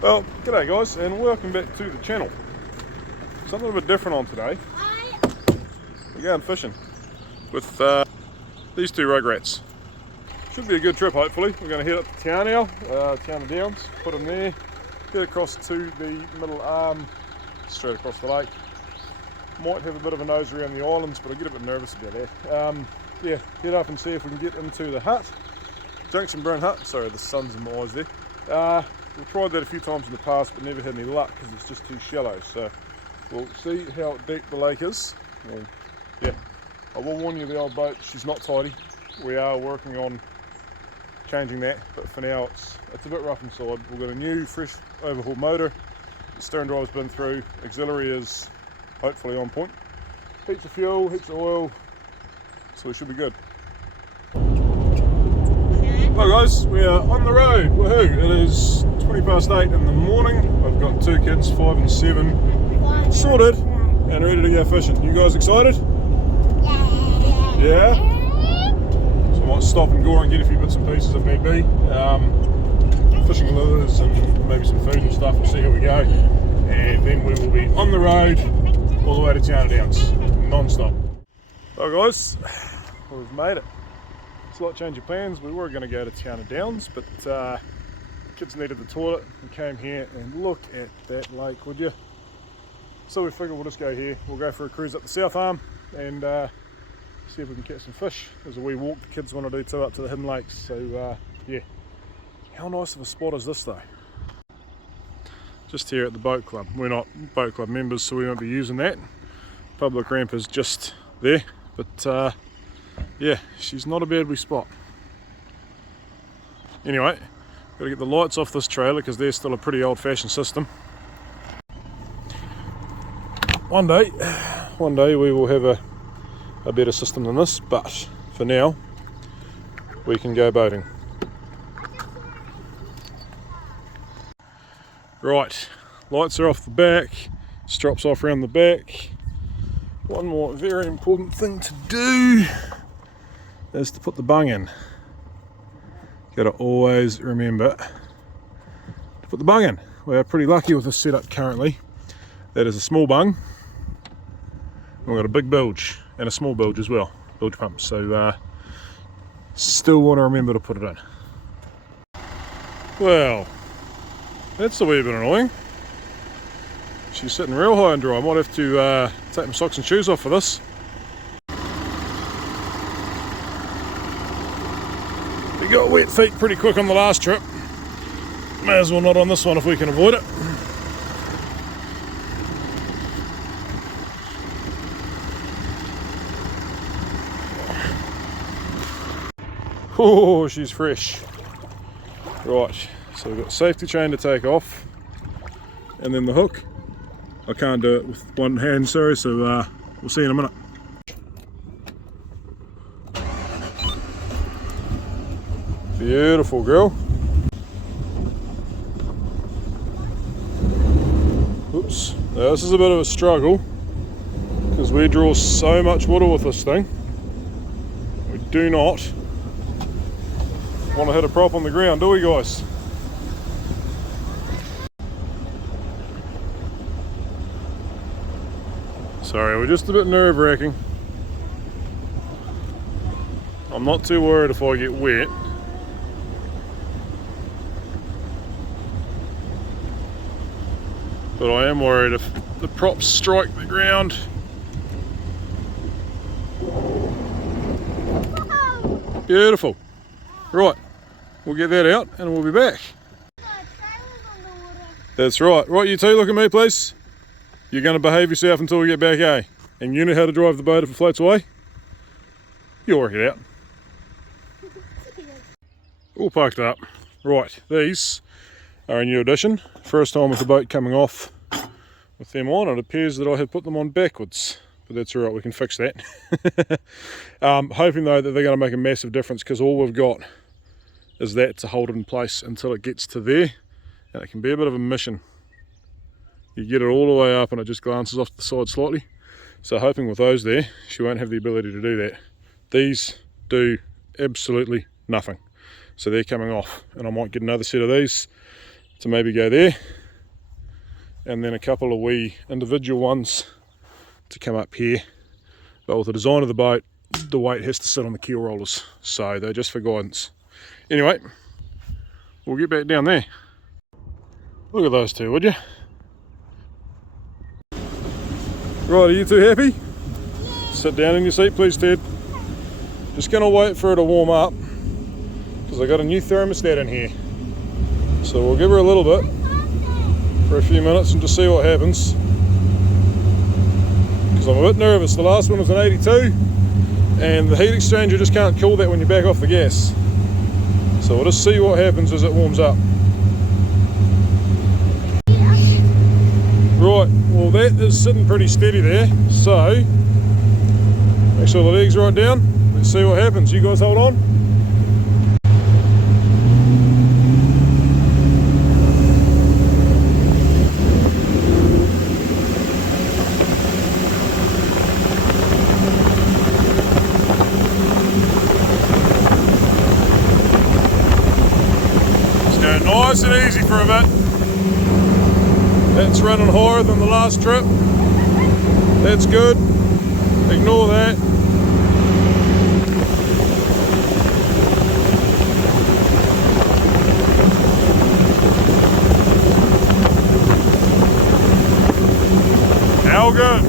Well, g'day guys, and welcome back to the channel. Something a bit different on today. We're going fishing with these two rugrats. Should be a good trip, hopefully. We're going to head up to Te Anau, Te Anau Downs, put them there, get across to the middle arm, straight across the lake. Might have a bit of a nose around the islands, but I get a bit nervous about that. Yeah, head up and see if we can get into the hut, Junction Brown Hut. Sorry, the sun's in my eyes there. We've tried that a few times in the past, but never had any luck because it's just too shallow. So we'll see how deep the lake is. Well, yeah, I will warn you, the old boat, she's not tidy. We are working on changing that, but for now it's a bit rough inside. We've got a new, fresh, overhauled motor. The steering drive's been through. Auxiliary is hopefully on point. Heaps of fuel, heaps of oil, so we should be good. Hi guys, we are on the road. Woohoo! It is 8:20 in the morning. I've got two kids, 5 and 7, sorted and ready to go fishing. You guys excited? Yeah? So I might stop and go and get a few bits and pieces if need be. Fishing lures and maybe some food and stuff. We'll see how we go. And then we will be on the road all the way to Te Anau Downs, non-stop. Hi guys, we've made it. Slight change of plans. We were going to go to Te Anau Downs, but kids needed the toilet. We came here and look at that lake, would you? So we figured we'll just go here. We'll go for a cruise up the south arm and see if we can catch some fish. There's a wee walk the kids want to do too up to the hidden lakes. So yeah, how nice of a spot is this though? Just here at the boat club. We're not boat club members, so we won't be using that. Public ramp is just there, but yeah, she's not a bad wee spot. Anyway, got to get the lights off this trailer because they're still a pretty old-fashioned system. One day we will have a better system than this, but for now we can go boating. Right, lights are off the back, strops off around the back. One more very important thing to do is to put the bung in. Got to always remember to put the bung in. We're pretty lucky with this setup currently. That is a small bung. We've got a big bilge and a small bilge as well, bilge pump. So still want to remember to put it in. Well, that's a wee bit annoying. She's sitting real high and dry. I might have to take my socks and shoes off for this. We got wet feet pretty quick on the last trip. May as well not on this one if we can avoid it. Oh, she's fresh. Right, so we've got safety chain to take off, and then the hook. I can't do it with one hand, sorry, so we'll see in a minute. Beautiful girl. Oops, now this is a bit of a struggle because we draw so much water with this thing. We do not want to hit a prop on the ground, do we guys? Sorry, we're just a bit nerve-wracking. I'm not too worried if I get wet. But I am worried if the props strike the ground. Beautiful. Right, we'll get that out and we'll be back. That's right. Right, you two, look at me please. You're going to behave yourself until we get back, eh? And you know how to drive the boat if it floats away? You'll work it out. All parked up. Right, these are a new addition. First time with the boat coming off with them on. It appears that I have put them on backwards, but that's alright, we can fix that. Hoping though that they're going to make a massive difference because all we've got is that to hold it in place until it gets to there, and it can be a bit of a mission. You get it all the way up and it just glances off to the side slightly. So hoping with those there, she won't have the ability to do that. These do absolutely nothing. So they're coming off, and I might get another set of these to maybe go there, and then a couple of wee individual ones to come up here. But with the design of the boat, the weight has to sit on the keel rollers, so they're just for guidance. Anyway, we'll get back down there. Look at those two, would you? Right, are you two happy? Yeah. Sit down in your seat please, Ted. Just gonna wait for her to warm up, because I got a new thermostat in here. So we'll give her a little bit for a few minutes and just see what happens. Because I'm a bit nervous. The last one was an 82, and the heat exchanger just can't cool that when you back off the gas. So we'll just see what happens as it warms up. Right, well that is sitting pretty steady there, so make sure the leg's right down. Let's see what happens. You guys hold on. Let's go nice and easy for a bit. That's running higher than the last trip. That's good. Ignore that. How good?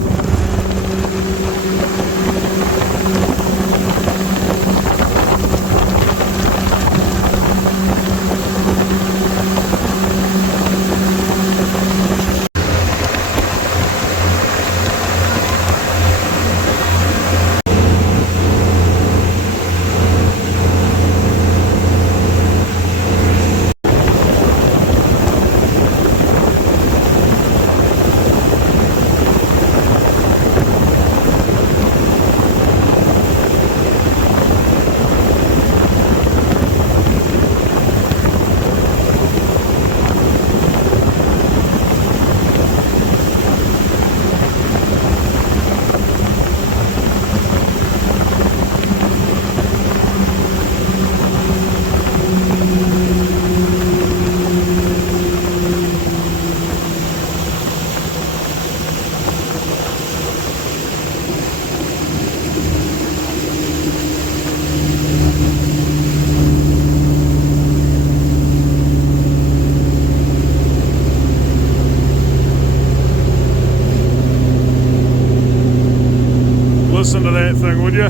Listen to that thing, would you?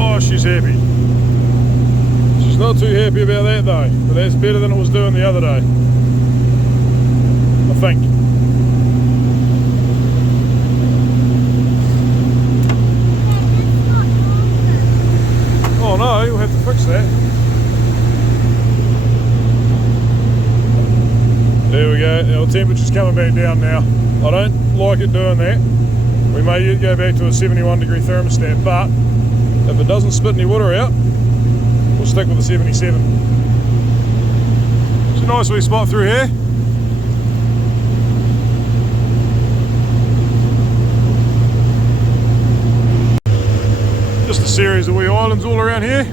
Oh, she's happy. She's not too happy about that though, but that's better than it was doing the other day, I think. Oh no, you'll have to fix that. There we go, our temperature's coming back down now. I don't like it doing that. We may go back to a 71 degree thermostat, but if it doesn't spit any water out, we'll stick with the 77. It's a nice wee spot through here. Just a series of wee islands all around here.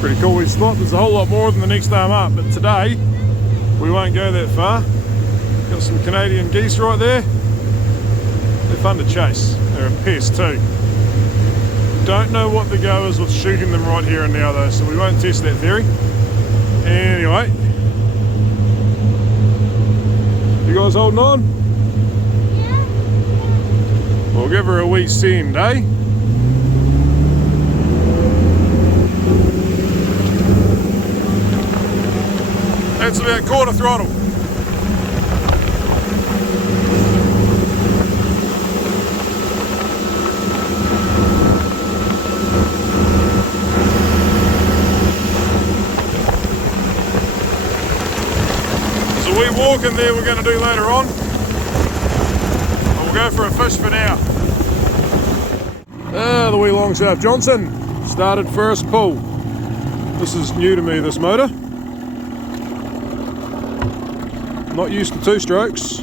Pretty cool wee spot. There's a whole lot more than the next arm up, but today we won't go that far. Got some Canadian geese right there. They're fun to chase. They're a pest too. Don't know what the go is with shooting them right here and now though, so we won't test that theory. Anyway, you guys holding on? Yeah. We'll give her a wee send, eh? That's about quarter throttle. Walking there we're going to do later on, but we'll go for a fish for now. The wee long shaft Johnson started first pull. This is new to me, this motor. Not used to two strokes.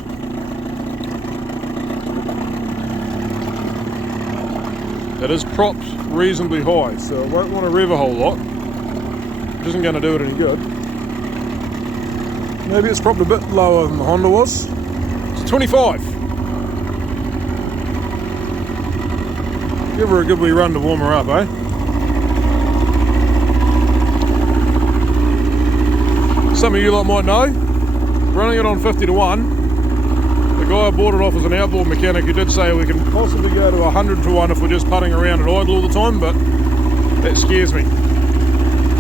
It is propped reasonably high, so I won't want to rev a whole lot. which isn't going to do it any good. Maybe it's probably a bit lower than the Honda was. It's 25. Give her a good wee run to warm her up, eh? Some of you lot might know, running it on 50 to 1, the guy I bought it off as an outboard mechanic who did say we can possibly go to 100 to 1 if we're just putting around at idle all the time, but that scares me.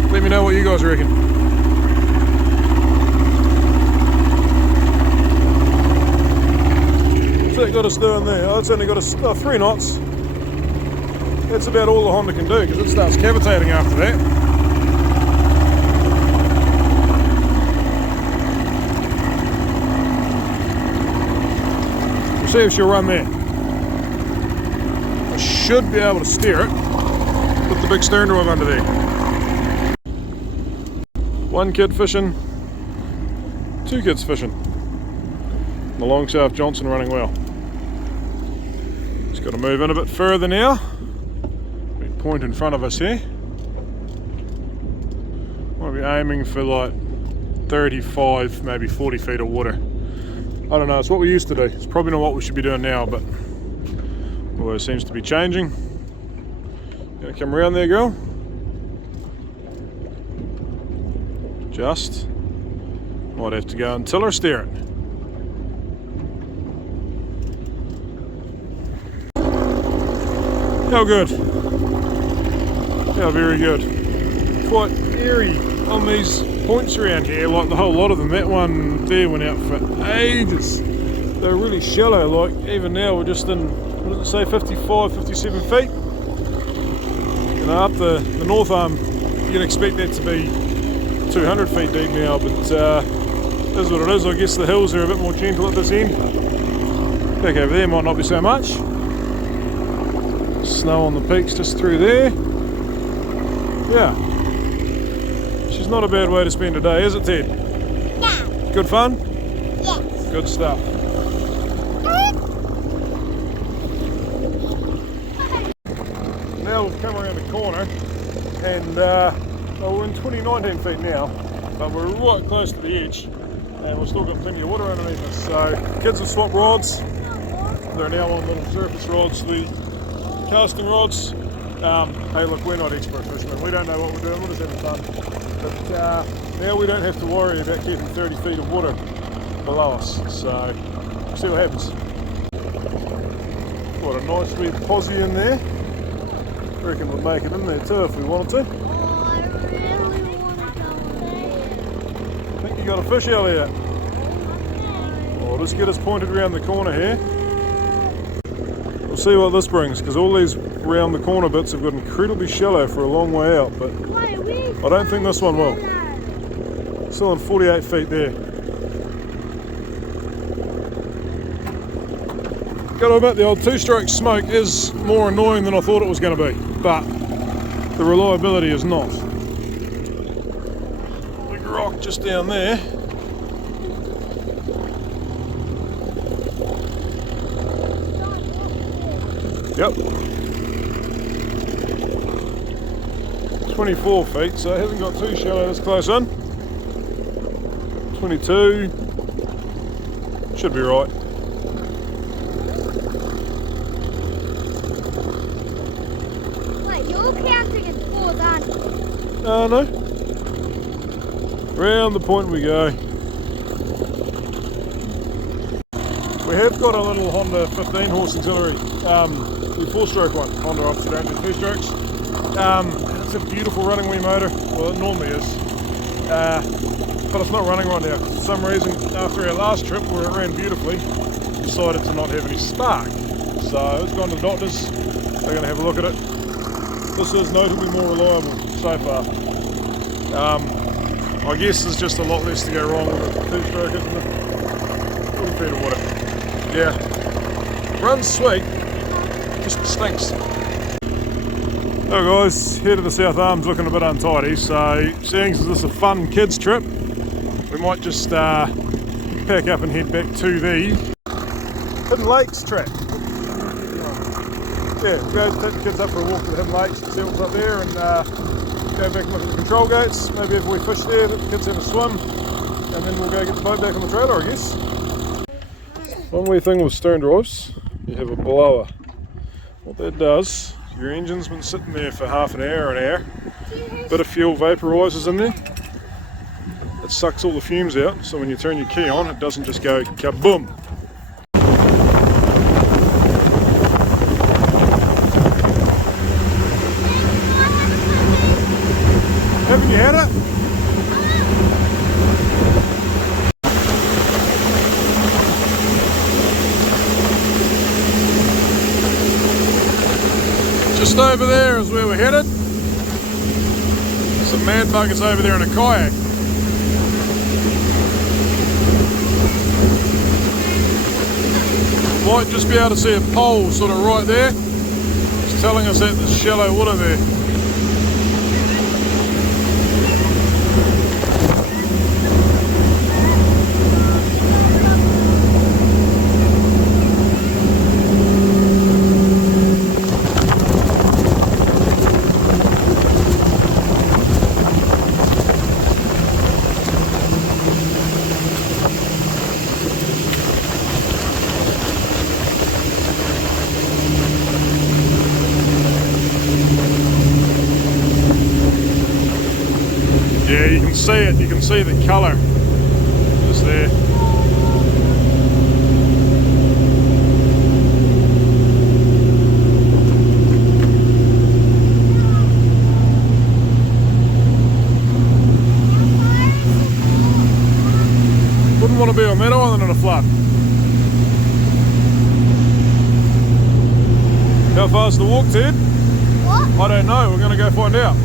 Let me know what you guys reckon. So it got us doing there. Oh, it's only got us 3 knots. That's about all the Honda can do because it starts cavitating after that. See if she'll run there. I should be able to steer it with the big stern drive under there. One kid fishing, 2 kids fishing. The long shaft Johnson running well. Just got to move in a bit further now. Big point in front of us here. Might be aiming for like 35, maybe 40 feet of water. I don't know, it's what we used to do. It's probably not what we should be doing now, but well, it seems to be changing. Gonna come around there, girl. Just. Might have to go and tiller steer it. How good? How very good. Quite airy on these points around here, like the whole lot of them. That one there went out for ages. They're really shallow, like even now we're just in, what does it say, 55, 57 feet? You know, up the north arm, you can expect that to be 200 feet deep now, but it is what it is. I guess the hills are a bit more gentle at this end. Back over there might not be so much. Snow on the peaks just through there. Yeah. Not a bad way to spend a day, is it, Ted? Yeah. Good fun? Yes. Good stuff. Now we've come around the corner and well, we're in 2019 feet now, but we're right close to the edge and we've still got plenty of water underneath us. So kids have swapped rods. They're now on little surface rods, the casting rods. Hey look, we're not expert fishermen. We don't know what we're doing, we're just having fun. But now we don't have to worry about keeping 30 feet of water below us, so we'll see what happens. What a nice wee posie in there. Reckon we'll make it in there too if we wanted to. Oh, I really want to go there. Think you got a fish, Elliot? Well, just get us pointed around the corner here. We'll see what this brings, because all these round the corner bits have got incredibly shallow for a long way out, but I don't think this one will. Still in 48 feet there. Gotta admit, the old 2-stroke smoke is more annoying than I thought it was going to be, but the reliability is not. Big rock just down there. Yep. 24 feet, so it hasn't got too shallow this close in. 22. Should be right. Wait, you're counting as 4, aren't you? No. Round the point we go. We have got a little Honda 15 horse auxiliary, the 4-stroke one. Honda obviously don't do 2 strokes. It's a beautiful running wee motor. Well, it normally is. But it's not running right now. For some reason, after our last trip where it ran beautifully, decided to not have any spark. So it's gone to the doctors. They're going to have a look at it. This is notably more reliable so far. I guess there's just a lot less to go wrong with the 2-stroke, isn't it? 40 feet of water. Yeah. Runs sweet, just stinks. So guys, here to the South Arm's looking a bit untidy, so seeing as this is a fun kids trip, we might just pack up and head back to the Hidden Lakes track. Yeah, go take the kids up for a walk to the Hidden Lakes and see what's up there, and go back and look at the control gates, maybe if we fish there, let the kids have a swim, and then we'll go get the boat back on the trailer, I guess. One wee thing with stern drives, you have a blower. What that does, your engine's been sitting there for half an hour, bit of fuel vaporises in there, it sucks all the fumes out, so when you turn your key on, it doesn't just go kaboom. Haven't you had it? Just over there is where we're headed. Some mad buggers over there in a kayak. Might just be able to see a pole sort of right there. It's telling us that there's shallow water there. Yeah, you can see it, you can see the colour just there. Wouldn't want to be on that island in a flood. How far's the walk, Ted? What? I don't know, we're going to go find out.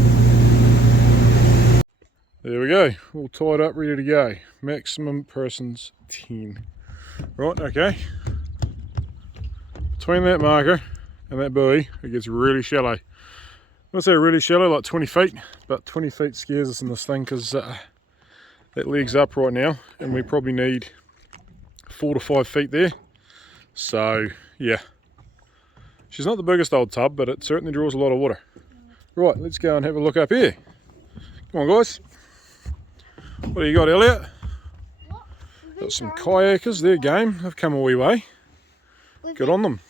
There we go, all tied up, ready to go. Maximum persons 10. Right, okay. Between that marker and that buoy, it gets really shallow. I say really shallow, like 20 feet, but 20 feet scares us in this thing because that leg's up right now, and we probably need 4 to 5 feet there. So, yeah. She's not the biggest old tub, but it certainly draws a lot of water. Right, let's go and have a look up here. Come on, guys. What do you got, Elliot? Got some kayakers, they're game, they've come a wee way. Good on them.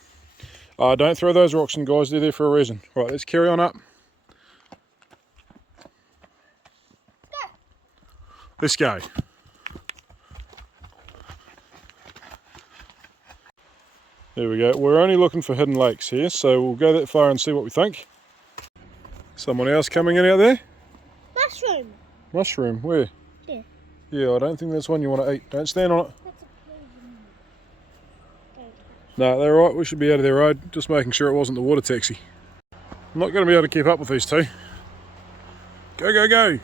Don't throw those rocks in, guys, they're there for a reason. Right, let's carry on up. Let's go. There we go, we're only looking for hidden lakes here, so we'll go that far and see what we think. Someone else coming in out there? Mushroom. Mushroom, where? Yeah. Yeah, I don't think that's one you want to eat. Don't stand on it. No, they're right, we should be out of their road. Just making sure it wasn't the water taxi. I'm not going to be able to keep up with these two. Go, go, go!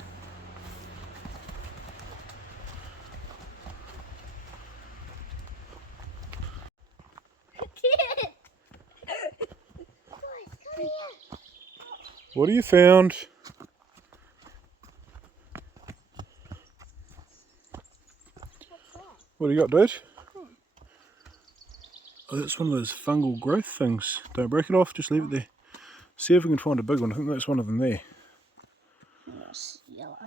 What have you found? What do you got, dude? Oh, that's one of those fungal growth things. Don't break it off, just leave it there. See if we can find a big one. I think that's one of them there.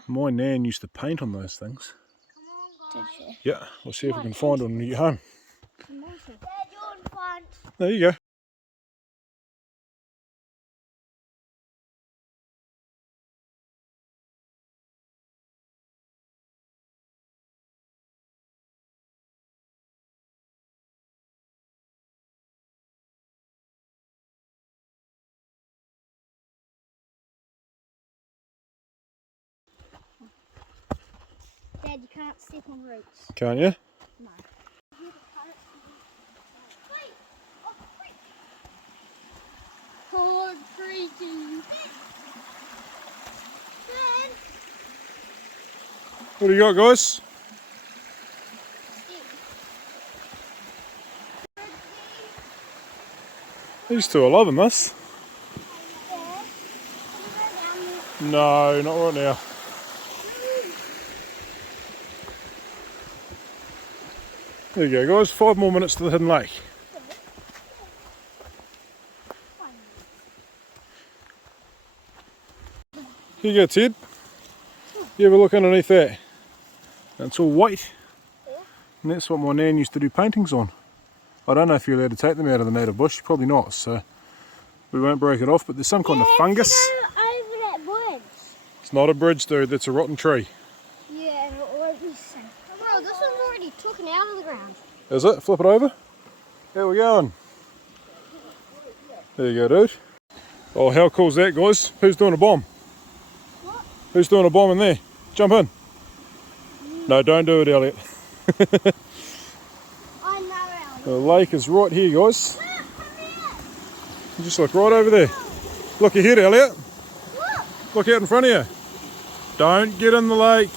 My nan used to paint on those things. Did she? Yeah, we'll see if we can find one when we get home. Dad, you're in front. There you go. Dad, you can't step on roots. Can't you? No. Oh, freaking. What do you got, guys? These two are loving this. No, not right now. There you go, guys. 5 more minutes to the hidden lake. Here you go, Ted. You have a look underneath that. And it's all white. And that's what my nan used to do paintings on. I don't know if you're allowed to take them out of the native bush, probably not, so we won't break it off, but there's some kind of fungus. Over that bridge. It's not a bridge, dude, that's a rotten tree. Yeah, and it won't be safe. Bro, this one's already taken out of the ground. Is it? Flip it over. How we going? There you go, dude. Oh, how cool is that, guys? Who's doing a bomb? What? Who's doing a bomb in there? Jump in. No, don't do it, Elliot. I know, Elliot. The lake is right here, guys. Look, come here. You just look right over there. Look ahead, Elliot. Look. Look out in front of you. Don't get in the lake.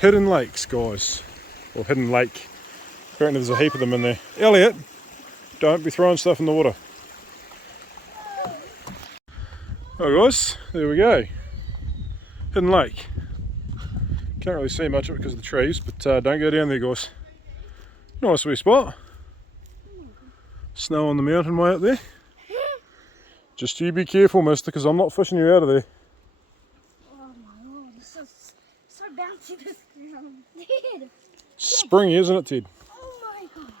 Hidden lakes, guys. Or hidden lake. Apparently there's a heap of them in there. Elliot, don't be throwing stuff in the water. Oh guys, there we go. Hidden lake. Can't really see much of it because of the trees, but don't go down there, guys. Nice wee spot. Snow on the mountain way up there. Just you be careful, mister, because I'm not fishing you out of there. Oh my lord, this is so bouncy, this ground. Springy, isn't it, Ted? Oh my god.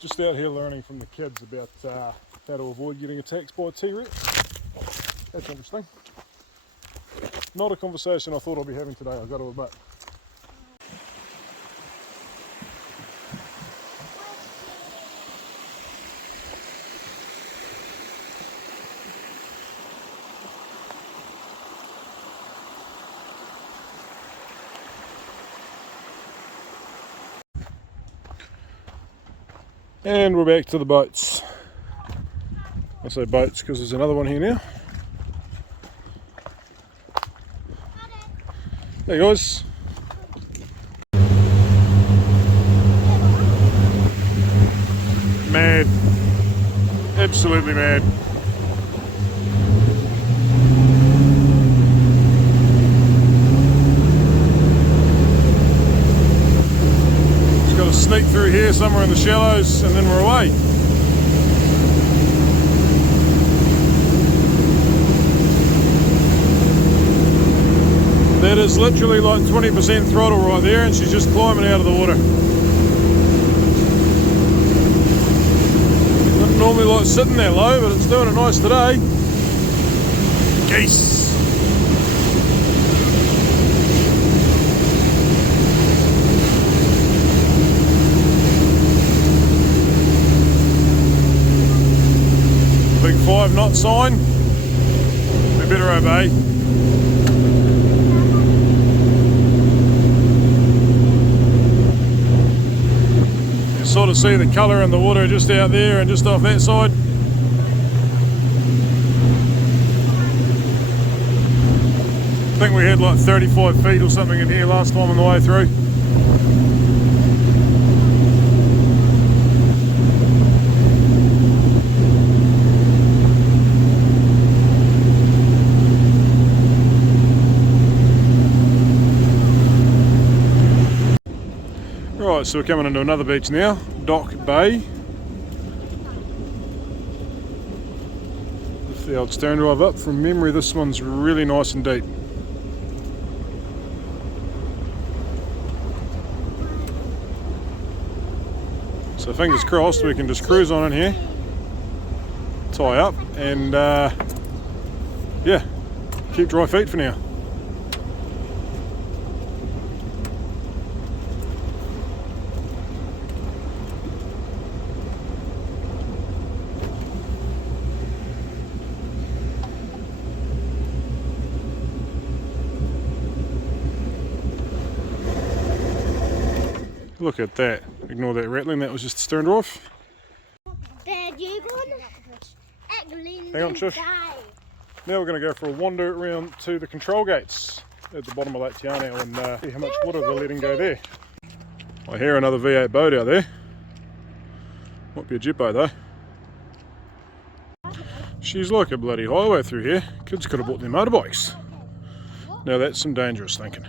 Just out here learning from the kids about how to avoid getting attacked by a T-Rex. That's interesting. Not a conversation I thought I'd be having today, I've got to admit. And we're back to the boats. I say boats because there's another one here now. Hey guys. Mad. Absolutely mad. Just got to sneak through here somewhere in the shallows and then we're away. That is literally like 20% throttle right there and she's just climbing out of the water. Doesn't normally like sitting there low, but it's doing it nice today. Geese. Big 5 knot sign. We better obey. Sort of see the colour in the water just out there and just off that side. I think we had like 35 feet or something in here last time on the way through. Right, so we're coming into another beach now, Dock Bay. Lift the old stern drive up. From memory, this one's really nice and deep. So fingers crossed we can just cruise on in here, tie up and yeah, keep dry feet for now. Look at that. Ignore that rattling, that was just the stern drive. Dad, you going? Hang on, shush. Now we're going to go for a wander around to the control gates at the bottom of Lake Te Anau and see how much water they're letting go there. I hear another V8 boat out there. Might be a jet boat though. She's like a bloody highway through here. Kids could have bought their motorbikes. Now that's some dangerous thinking.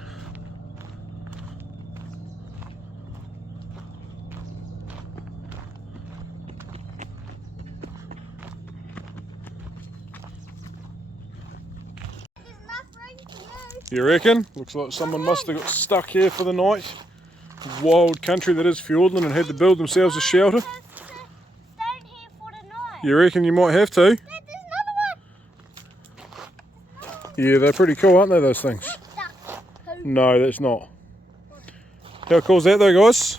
You reckon? Looks like someone must have got stuck here for the night. Wild country that is Fiordland, and had to build themselves a shelter. Staying here for the night. You reckon you might have to? There's another one. Yeah, they're pretty cool, aren't they, those things? No, that's not. How cool is that though, guys?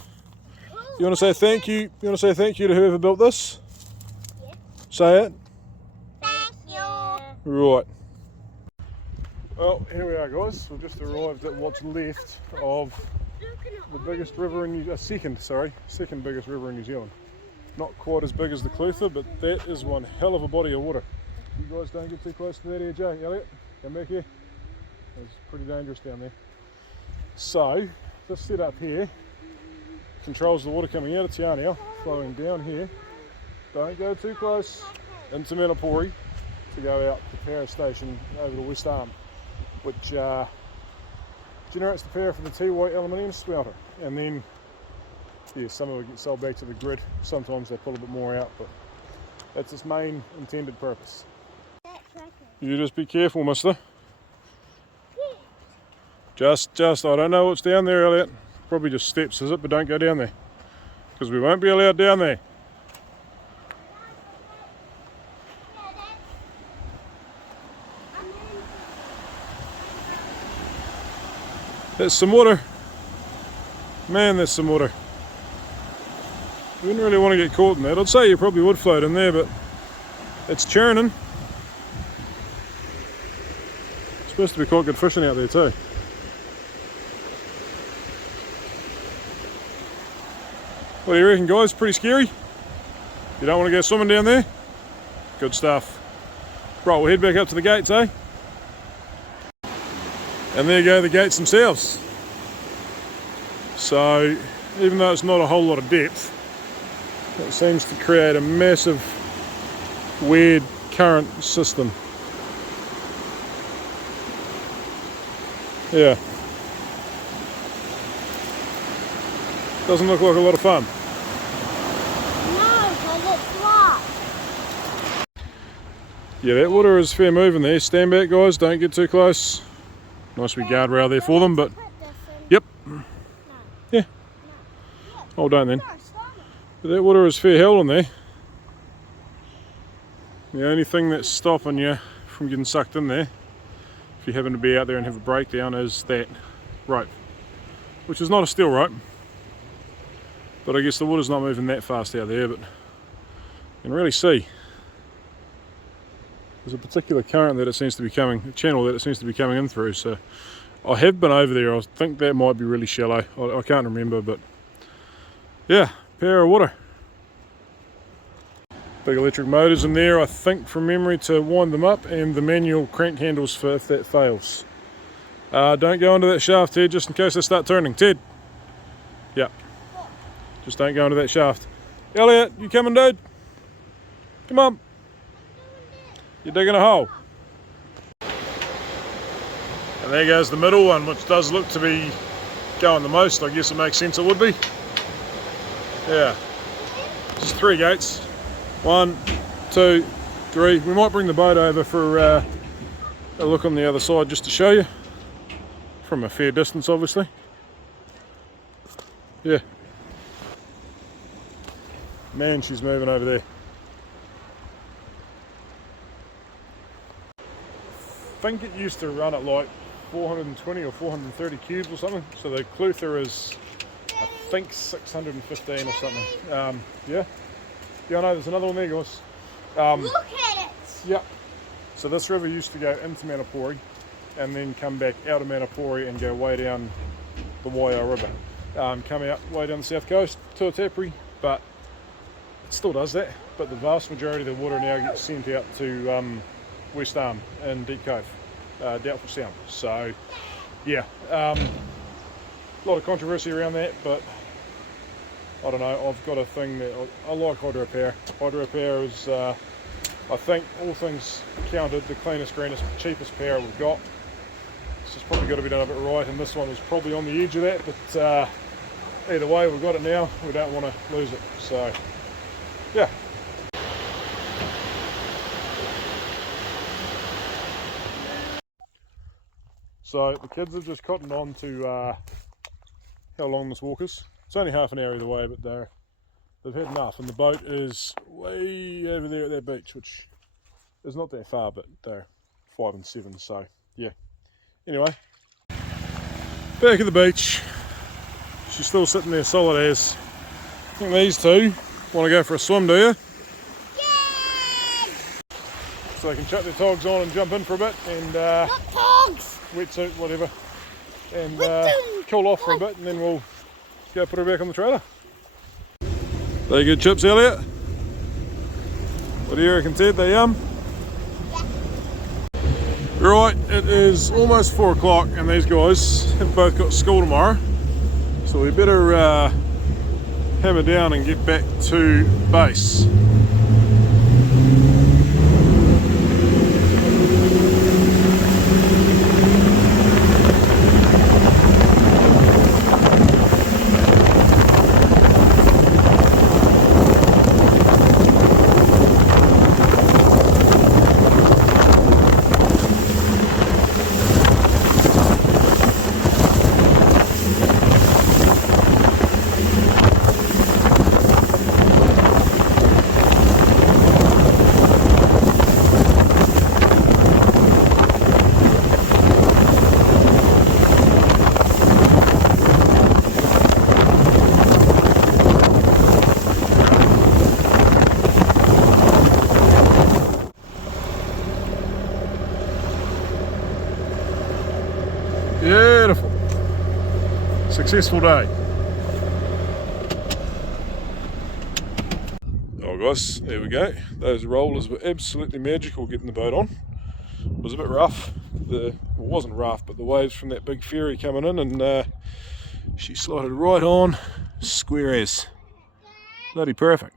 You want to say thank you? You want to say thank you to whoever built this? Yeah. Say it. Thank you. Right. Well, here we are, guys. We've just arrived at what's left of the biggest river in New Zealand. Second biggest river in New Zealand. Not quite as big as the Clutha, but that is one hell of a body of water. You guys don't get too close to that here, Jay. Elliot, come back here. It's pretty dangerous down there. So, this setup here controls the water coming out of Te Anau, flowing down here. Don't go too close into Manapori to go out the power station over the West Arm, which generates the power for the Tiwai aluminium smelter. And then, yeah, some of it gets sold back to the grid. Sometimes they pull a bit more out, but that's its main intended purpose. You just be careful, mister. Just, I don't know what's down there, Elliot. Probably just steps, is it? But don't go down there, because we won't be allowed down there. That's some water. Man, that's some water. You wouldn't really want to get caught in that. I'd say you probably would float in there, but it's churning. It's supposed to be quite good fishing out there too. What do you reckon, guys? Pretty scary? You don't want to go swimming down there? Good stuff. Right, we'll head back up to the gates, eh? And there go the gates themselves. So, even though it's not a whole lot of depth, it seems to create a massive, weird current system. Yeah. Doesn't look like a lot of fun. No, because it's flat. Yeah, that water is fair moving there. Stand back, guys, don't get too close. Nice wee guardrail there for them, but yep. Yeah. Oh, don't then. But that water is fair hell in there. The only thing that's stopping you from getting sucked in there, if you happen to be out there and have a breakdown, is that rope, which is not a steel rope. But I guess the water's not moving that fast out there, but you can really see there's a particular current that it seems to be coming, a channel that it seems to be coming in through. So I have been over there. I think that might be really shallow. I can't remember, but yeah, power of water. Big electric motors in there, I think, from memory, to wind them up, and the manual crank handles for if that fails. Don't go into that shaft, Ted, just in case they start turning. Ted. Yeah. Just don't go into that shaft. Elliot, you coming, dude? Come on. You're digging a hole. And there goes the middle one, which does look to be going the most. I guess it makes sense it would be. Yeah. Just 3 gates. 1, 2, 3. We might bring the boat over for a look on the other side just to show you. From a fair distance, obviously. Yeah. Man, she's moving over there. I think it used to run at like 420 or 430 cubes or something. So the Clutha is, I think, 615 or something. Yeah. Yeah, I know, there's another one there, guys. Look at it! Yep. So this river used to go into Manapori and then come back out of Manapori and go way down the Waio River. Come out way down the south coast to Tapri, but it still does that. But the vast majority of the water now gets sent out to West Arm and Deep Cove, Doubtful Sound. So, yeah, a lot of controversy around that, but I don't know, I've got a thing that I like hydropower. Hydropower is, I think, all things counted, the cleanest, greenest, cheapest power we've got. It's just probably got to be done a bit right, and this one was probably on the edge of that, but either way, we've got it now, we don't want to lose it. So, yeah. So the kids have just cottoned on to how long this walk is. It's only half an hour either way, but they've had enough, and the boat is way over there at that beach, which is not that far, but they're 5 and 7, so yeah. Anyway, back at the beach. She's still sitting there solid as. I think these two want to go for a swim, do you? Yay! So they can chuck their togs on and jump in for a bit, and Not togs! wetsuit, whatever, and Wetsuit. cool off for a bit, and then we'll go put her back on the trailer. They good chips, Elliot? What do you reckon, Ted? They yum? Right, it is almost 4 o'clock, and these guys have both got school tomorrow, so we better hammer down and get back to base. Beautiful. Successful day. Oh guys, there we go. Those rollers were absolutely magical getting the boat on. It was a bit rough. It wasn't rough, but the waves from that big ferry coming in, and she slided right on, square as. Bloody perfect.